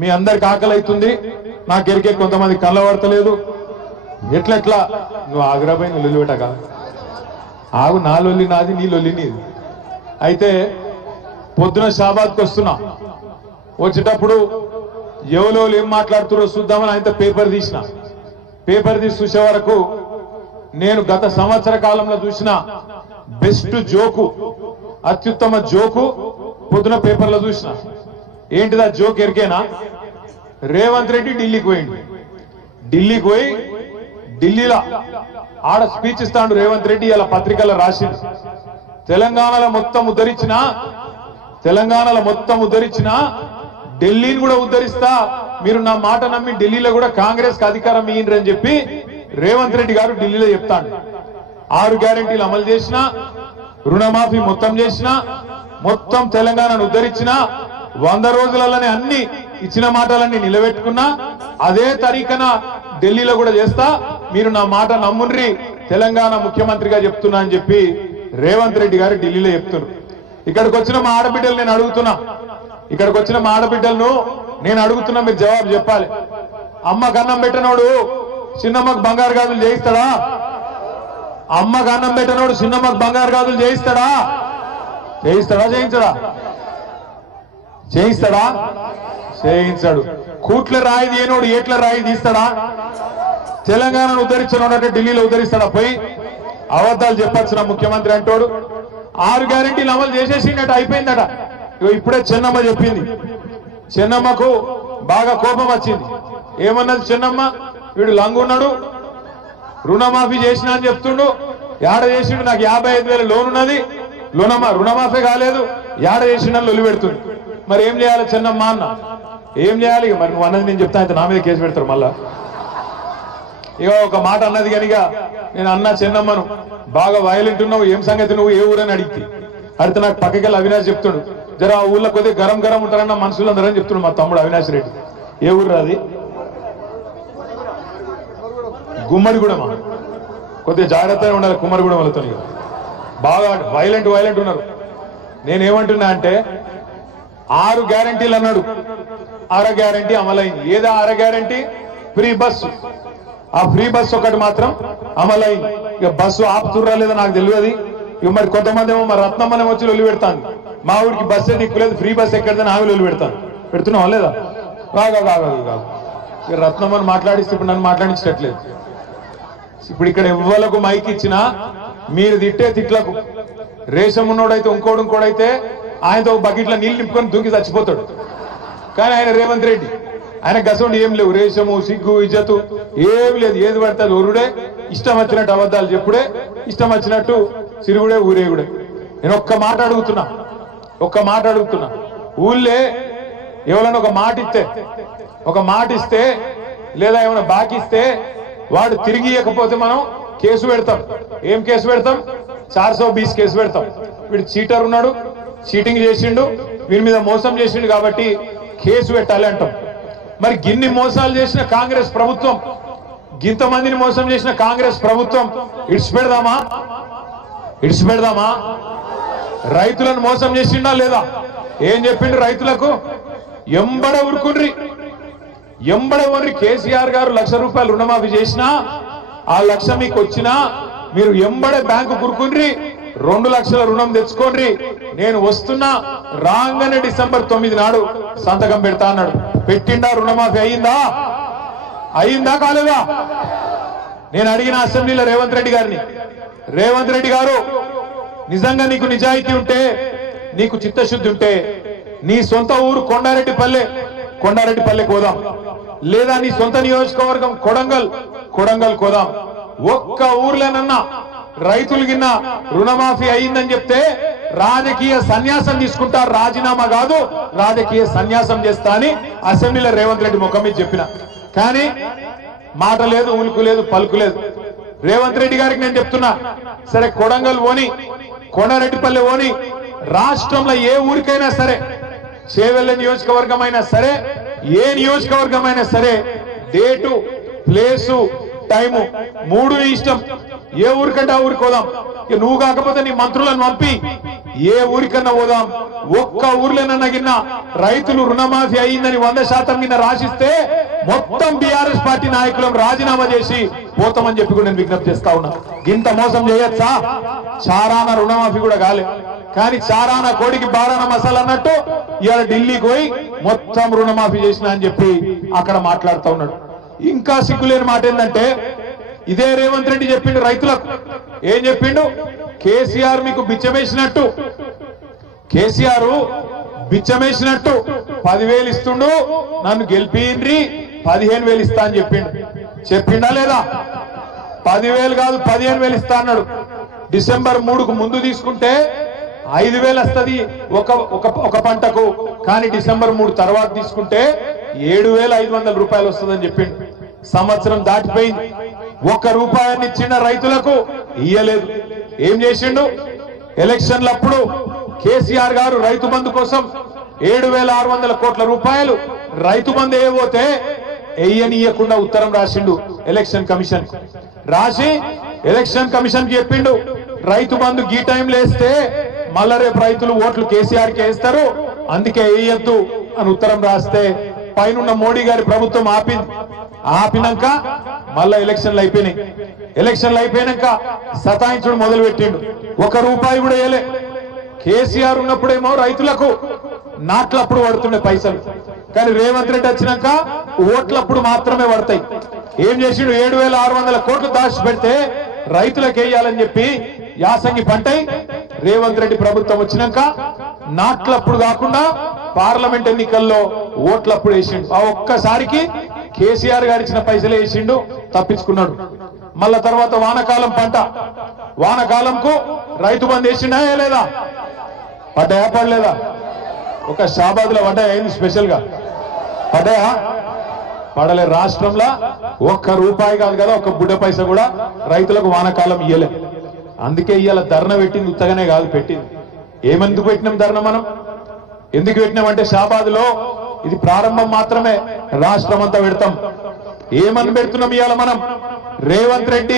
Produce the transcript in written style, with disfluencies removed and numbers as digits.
మీ అందరికి ఆకలి అవుతుంది, నాకు ఎరికే కొంతమంది కళ్ళబడతలేదు. ఎట్లెట్లా నువ్వు ఆగ్రాబాయి నువ్వు లొల్లి పెట్టగా ఆగు, నా లొల్లి నాది, నీ లొల్లి నీది. అయితే పొద్దున షాబాద్కి వస్తున్నా, వచ్చేటప్పుడు ఎవరో ఏం మాట్లాడుతారో చూద్దామని ఆయన పేపర్ తీసి చూసే వరకు నేను గత సంవత్సర కాలంలో చూసిన బెస్ట్ జోకు, అత్యుత్తమ జోకు పొద్దున పేపర్లో చూసిన. ఏంటిదా జోక్ ఎరికేనా? రేవంత్ రెడ్డి ఢిల్లీకి పోయి ఢిల్లీలో ఆడ స్పీచ్ ఇస్తాడు రేవంత్ రెడ్డి. ఇలా పత్రికల్లో రాసింది, తెలంగాణలో మొత్తం ఉద్ధరించిన ఢిల్లీని కూడా ఉద్ధరిస్తా, మీరు నా మాట నమ్మి ఢిల్లీలో కూడా కాంగ్రెస్ కి అధికారం ఇయ్యండి అని చెప్పి రేవంత్ రెడ్డి గారు ఢిల్లీలో చెప్తాడు. 6 గ్యారెంటీలు అమలు చేసిన, రుణమాఫీ మొత్తం చేసిన, మొత్తం తెలంగాణను ఉద్ధరించిన, 100 రోజులలోనే అన్ని ఇచ్చిన మాటలన్నీ నిలబెట్టుకున్నా, అదే తరీఖన ఢిల్లీలో కూడా చేస్తా, మీరు నా మాట నమ్ముండ్రి, తెలంగాణ ముఖ్యమంత్రిగా చెప్తున్నా అని చెప్పి రేవంత్ రెడ్డి గారు ఢిల్లీలో చెప్తున్నారు. ఇక్కడికి వచ్చిన మా ఆడబిడ్డలు నేను అడుగుతున్నా, మీరు జవాబు చెప్పాలి. అమ్మకు అన్నం పెట్టినోడు చిన్నమ్మకు బంగారు గాజులు చేయిస్తాడా? అమ్మకు అన్నం పెట్టినోడు చిన్నమ్మకు బంగారు గాజులు చేయిస్తాడా? చేయించాడు. కూట్ల రాయి తీయనోడు ఏట్ల రాయి తీస్తాడా? తెలంగాణను ఉద్ధరించనున్నట్టు ఢిల్లీలో ఉద్ధరిస్తాడా? పోయి అబద్ధాలు చెప్పొచ్చిన ముఖ్యమంత్రి అంటోడు. 6 గ్యారెంటీలు అమలు చేసేసినట్టు అయిపోయిందట. ఇప్పుడే చెన్నమ్మ చెప్పింది. చెన్నమ్మకు బాగా కోపం వచ్చింది. ఏమన్నది చెన్నమ్మ? వీడు లంగున్నాడు, రుణమాఫీ చేసినా అని చెప్తుండు, యాడ చేసిండు, నాకు 55,000 లోన్ ఉన్నది, రుణమాఫీ కాలేదు, యాడ చేసిండని లొల్లి పెడుతుంది. మరి ఏం చేయాలి చెన్నమ్మ అన్న? ఏం చేయాలి? మరి నువ్వు అన్నది నేను చెప్తా, అయితే నా మీద కేసు పెడతారు మళ్ళా. ఇక ఒక మాట అన్నది కనుక నేను అన్నా చెన్నమ్మను, బాగా వైలెంట్ ఉన్నావు, ఏం సంగతి, నువ్వు ఏ ఊరని అడిగితే నాకు పక్కకెళ్ళి అవినాష్ చెప్తుడు, జర ఆ ఊళ్ళో కొద్దిగా గరం ఉంటారన్న మనుషులు అందరని చెప్తున్నాడు మా తమ్ముడు అవినాష్ రెడ్డి. ఏ ఊరు అది? గుమ్మడిగూడెమా? కొద్దిగా జాగ్రత్తగా ఉండాలి కుమ్మరిగూడెం వాళ్ళతో, బాగా వైలెంట్ ఉన్నారు. నేనేమంటున్నా అంటే 6 గ్యారెంటీలు అన్నాడు, 6 గ్యారెంటీ అమలైంది. ఏదా 6 గ్యారెంటీ? Free bus. ఆ ఫ్రీ బస్సు ఒకటి మాత్రం అమలైంది. ఇక బస్సు ఆపుతుర్రా లేదా నాకు తెలియదు. ఇక మరి కొంతమంది ఏమో మరి రత్నమ్మనేమో వచ్చి లొల్లి పెడతాను, మా ఊరికి బస్సే దిక్కులేదు, ఫ్రీ బస్ ఎక్కడిదని ఆమె లొల్లి పెడుతున్నావా లేదా? కాదు ఇక రత్నమ్మని మాట్లాడిస్తే ఇప్పుడు నన్ను మాట్లాడించట్లేదు. ఇప్పుడు ఇక్కడ ఎవ్వలకు మైక్ ఇచ్చినా మీరు తిట్టే తిట్లకు రేషం ఉన్నోడైతే ఇంకోడైతే ఆయనతో బకెట్లో నీళ్ళు నింపుకొని దుంకి చచ్చిపోతాడు. కానీ ఆయన రేవంత్ రెడ్డి, ఆయన గసండి ఏం లేవు, రేషము, సిగ్గు, ఇజ్జతు ఏమి లేదు. ఏది పడుతుంది ఊరుడే, ఇష్టం వచ్చినట్టు అబద్ధాలు చెప్పుడే, ఇష్టం వచ్చినట్టు సిరుగుడే, ఊరేగుడే. నేను ఒక్క మాట అడుగుతున్నా, ఊళ్ళే ఎవరైనా ఒక మాట ఇస్తే లేదా ఏమైనా బాకిస్తే వాడు తిరిగి ఇవ్వకపోతే మనం కేసు పెడతాం. ఏం కేసు పెడతాం? 420 కేసు పెడతాం. వీడు చీటర్ ఉన్నాడు, చీటింగ్ చేసిండు, వీడి మీద మోసం చేసిండు కాబట్టి కేసు పెట్టాలి అంటాం. మరి గిన్ని మోసాలు చేసిన కాంగ్రెస్ ప్రభుత్వం, గింతమందిని మోసం చేసిన కాంగ్రెస్ ప్రభుత్వం ఇడిచిపెడదామా? రైతులను మోసం చేసిండా లేదా? ఏం చెప్పిండు రైతులకు? ఎంబడ ఊరుకుండ్రి. కేసీఆర్ గారు 1,00,000 రూపాయలు రుణమాఫీ చేసినా, ఆ 1,00,000 మీకు వచ్చినా మీరు ఎంబడే బ్యాంకు కురుకుండ్రి, 2 లక్షల రుణం తెచ్చుకోండి, నేను వస్తున్నా, రాగానే డిసెంబర్ 9 నాడు సంతకం పెడతా అన్నాడు. పెట్టిండా? రుణమాఫీ అయిందా కాలేదా? నేను అడిగిన అసెంబ్లీలో రేవంత్ రెడ్డి గారు, నిజంగా నీకు నిజాయితీ ఉంటే, నీకు చిత్తశుద్ధి ఉంటే, నీ సొంత ఊరు కొండారెడ్డిపల్లె కోదాం, లేదా నీ సొంత నియోజకవర్గం కొడంగల్ కోదాం. ఒక్క ఊర్లోనన్నా రైతులు గిన్న రుణమాఫీ అయిందని చెప్తే రాజకీయ సన్యాసం తీసుకుంటా, రాజీనామా కాదు రాజకీయ సన్యాసం చేస్తా అని అసెంబ్లీలో రేవంత్ రెడ్డి ముఖం మీద చెప్పిన. కానీ మాట లేదు, ఉలుకు లేదు, పలుకు లేదు. రేవంత్ రెడ్డి గారికి నేను చెప్తున్నా, సరే కొడంగల్ పోని, కొండారెడ్డిపల్లె పోని, రాష్ట్రంలో ఏ ఊరికైనా సరే, చేవెళ్ళ నియోజకవర్గం అయినా సరే, ఏ నియోజకవర్గం అయినా సరే, డేటు, ప్లేసు, టైము 3 ఇష్టం. ఏ ఊరికంటే ఆ ఊరికి పోదాం. నువ్వు కాకపోతే నీ మంత్రులను పంపి ఏ ఊరికన్నా పోదాం, ఒక్క ఊర్లోనన్నా గిన్న రైతులు రుణమాఫీ అయిందని 100% కింద రాసిస్తే మొత్తం బీఆర్ఎస్ పార్టీ నాయకులం రాజీనామా చేసి పోతామని చెప్పి కూడా నేను విజ్ఞప్తి చేస్తా ఉన్నా. ఇంత మోసం చేయొచ్చా? చారాన రుణమాఫీ కూడా కాలే, కానీ చారాన కోడికి బారాన మసాలా అన్నట్టు ఇవాళ ఢిల్లీకి పోయి మొత్తం రుణమాఫీ చేసిన అని చెప్పి అక్కడ మాట్లాడుతూ ఉన్నాడు. ఇంకా సిగ్గులేని మాట ఏంటంటే, ఇదే రేవంత్ రెడ్డి చెప్పిండు రైతులకు. ఏం చెప్పిండు? కేసీఆర్ మీకు బిచ్చమేసినట్టు, కేసీఆర్ బిచ్చమేసినట్టు 10,000 ఇస్తుండు, నన్ను గెలిపిండ్రి 15,000 ఇస్తా అని చెప్పిండు. చెప్పిండా లేదా? 10,000 కాదు 15,000 ఇస్తా అన్నాడు. డిసెంబర్ 3కు ముందు తీసుకుంటే 5,000 వస్తుంది ఒక పంటకు, కానీ డిసెంబర్ 3 తర్వాత తీసుకుంటే 7,500 రూపాయలు వస్తుందని చెప్పిండు. సంవత్సరం దాటిపోయింది, ₹1 ఇచ్చిన రైతులకు ఇయ్యలేదు. ఏం చేసిండు? ఎలక్షన్లప్పుడు కేసీఆర్ గారు రైతు బంధు కోసం 7,600 కోట్ల రూపాయలు రైతు బంధు వేయబోతే ఇయ్యకుండా ఉత్తరం రాసిండు ఎలక్షన్ కమిషన్. రాసి ఎలక్షన్ కమిషన్ కి చెప్పిండు, రైతు బంధు గీ టైంలో వేస్తే మళ్ళా రేపు రైతులు ఓట్లు కేసీఆర్ కి వేస్తారు, అందుకే వేయద్దు అని ఉత్తరం రాస్తే పైన మోడీ గారి ప్రభుత్వం ఆపింది. ఆపినాక మళ్ళా ఎలక్షన్లు అయిపోయినాయి. ఎలక్షన్లు అయిపోయినాక సతాయించుడు మొదలు పెట్టిండు. ₹1 కూడా వేయలే. కేసీఆర్ ఉన్నప్పుడేమో రైతులకు నాట్లప్పుడు పడుతుండే పైసలు, కానీ రేవంత్ రెడ్డి వచ్చినాక ఓట్లప్పుడు మాత్రమే పడతాయి. ఏం చేసిండు? 7,600 కోట్లు దాచి పెడితే రైతులకు వేయాలని చెప్పి యాసంగి పంటై రేవంత్ రెడ్డి ప్రభుత్వం వచ్చినాక నాట్లప్పుడు కాకుండా పార్లమెంట్ ఎన్నికల్లో ఓట్లప్పుడు వేసిండు. ఆ ఒక్కసారికి కేసీఆర్ గారు ఇచ్చిన పైసలు వేసిండు, తప్పించుకున్నాడు. మళ్ళా తర్వాత వానకాలం పంట, వానకాలంకు రైతు బంధు వేసిండా లేదా? పడ్డాయా? పడలేదా? ఒక షాబాద్ లో పడ్డాయా? ఏంది స్పెషల్ గా పడ్డాయా? పడలే. రాష్ట్రంలో ₹1 కాదు కదా, ఒక బుడ్డ పైసా కూడా రైతులకు వానకాలం ఇయ్యలే. అందుకే ఇవాళ ధర్నా పెట్టింది ఉత్తగానే కాదు, పెట్టింది. ఏమెందుకు పెట్టినాం ధర్నా? మనం ఎందుకు పెట్టినామంటే షాబాద్ లో ఇది ప్రారంభం మాత్రమే, రాష్ట్రం అంతా పెడతాం. ఏమని పెడుతున్నాం ఇవాళ మనం? రేవంత్ రెడ్డి